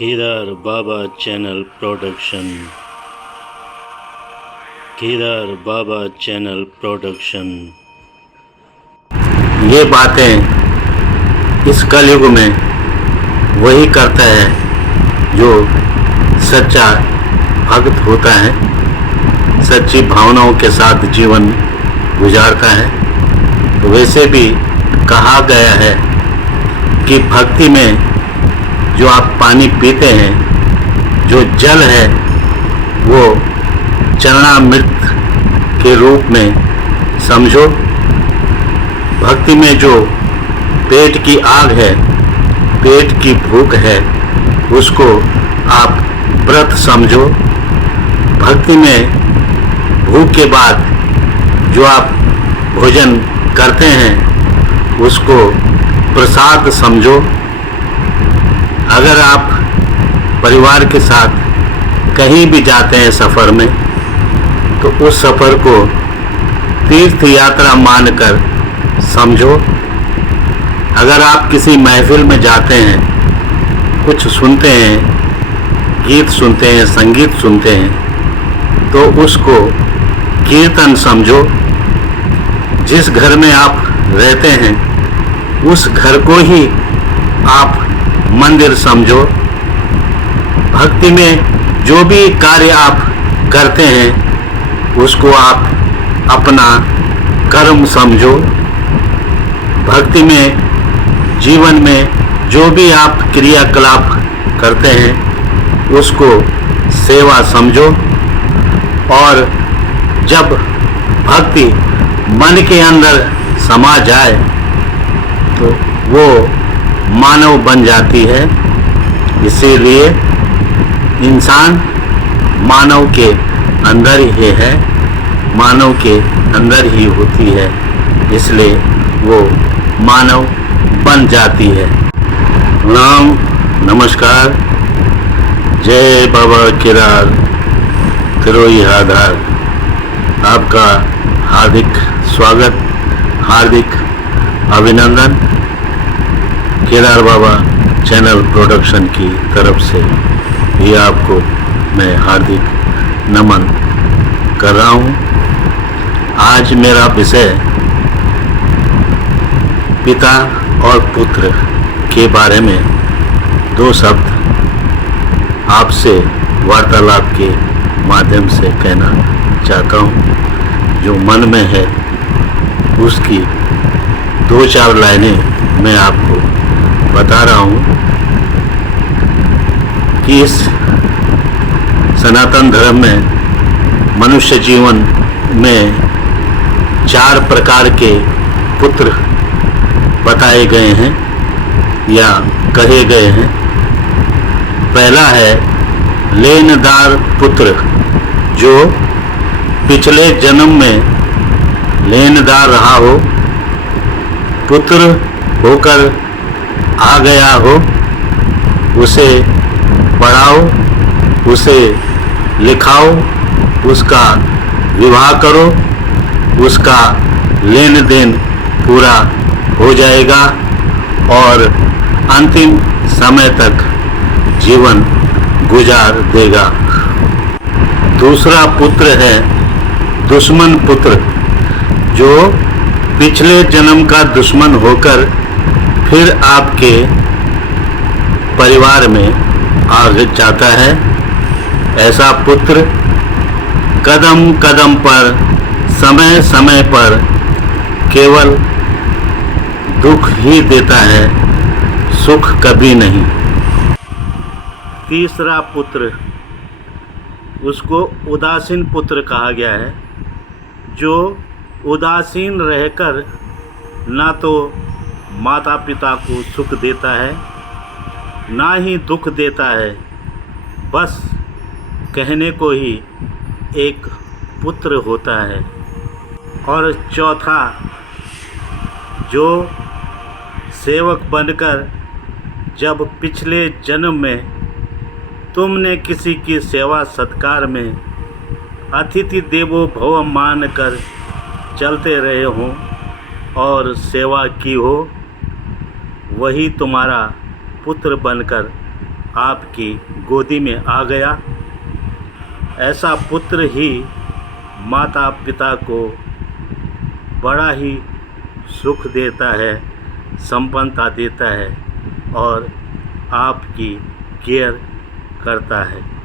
केदार बाबा channel production. Kedar बाबा channel production. ये बातें इस कलयुग में वही करता है जो सच्चा भक्त होता है, सच्ची भावनाओं के साथ जीवन गुजारता है। तो वैसे भी कहा गया है कि भक्ति में जो आप पानी पीते हैं, जो जल है, वो चरणामृत के रूप में समझो। भक्ति में जो पेट की आग है, पेट की भूख है, उसको आप व्रत समझो। भक्ति में भूख के बाद जो आप भोजन करते हैं, उसको प्रसाद समझो। अगर आप परिवार के साथ कहीं भी जाते हैं सफ़र में, तो उस सफ़र को तीर्थ यात्रा मानकर समझो। अगर आप किसी महफिल में जाते हैं, कुछ सुनते हैं, गीत सुनते हैं, संगीत सुनते हैं, तो उसको कीर्तन समझो। जिस घर में आप रहते हैं, उस घर को ही आप मंदिर समझो। भक्ति में जो भी कार्य आप करते हैं, उसको आप अपना कर्म समझो। भक्ति में जीवन में जो भी आप क्रियाकलाप करते हैं, उसको सेवा समझो। और जब भक्ति मन के अंदर समा जाए, तो वो मानव बन जाती है। इसीलिए इंसान मानव के अंदर ही है, मानव के अंदर ही होती है, इसलिए वो मानव बन जाती है। प्रणाम, नमस्कार, जय बाबा केदार तिरोई आधार। आपका हार्दिक स्वागत, हार्दिक अभिनंदन केदार बाबा चैनल प्रोडक्शन की तरफ से भी आपको मैं हार्दिक नमन कर रहा हूँ। आज मेरा विषय पिता और पुत्र के बारे में दो शब्द आपसे वार्तालाप के माध्यम से कहना चाहता हूँ। जो मन में है उसकी दो चार लाइनें मैं आपको बता रहा हूँ कि इस सनातन धर्म में मनुष्य जीवन में 4 प्रकार के पुत्र बताए गए हैं या कहे गए हैं। पहला है लेनदार पुत्र, जो पिछले जन्म में लेनदार रहा हो, पुत्र होकर आ गया हो, उसे पढ़ाओ, उसे लिखाओ, उसका विवाह करो, उसका लेन देन पूरा हो जाएगा और अंतिम समय तक जीवन गुजार देगा। दूसरा पुत्र है दुश्मन पुत्र, जो पिछले जन्म का दुश्मन होकर फिर आपके परिवार में आ जाता है। ऐसा पुत्र कदम कदम पर, समय समय पर केवल दुख ही देता है, सुख कभी नहीं। तीसरा पुत्र, उसको उदासीन पुत्र कहा गया है, जो उदासीन रहकर ना तो माता पिता को सुख देता है, ना ही दुख देता है, बस कहने को ही एक पुत्र होता है। और चौथा, जो सेवक बनकर जब पिछले जन्म में तुमने किसी की सेवा सत्कार में अतिथि देवो भव मानकर चलते रहे हों और सेवा की हो, वही तुम्हारा पुत्र बनकर आपकी गोदी में आ गया। ऐसा पुत्र ही माता पिता को बड़ा ही सुख देता है, संपन्नता देता है और आपकी केयर करता है।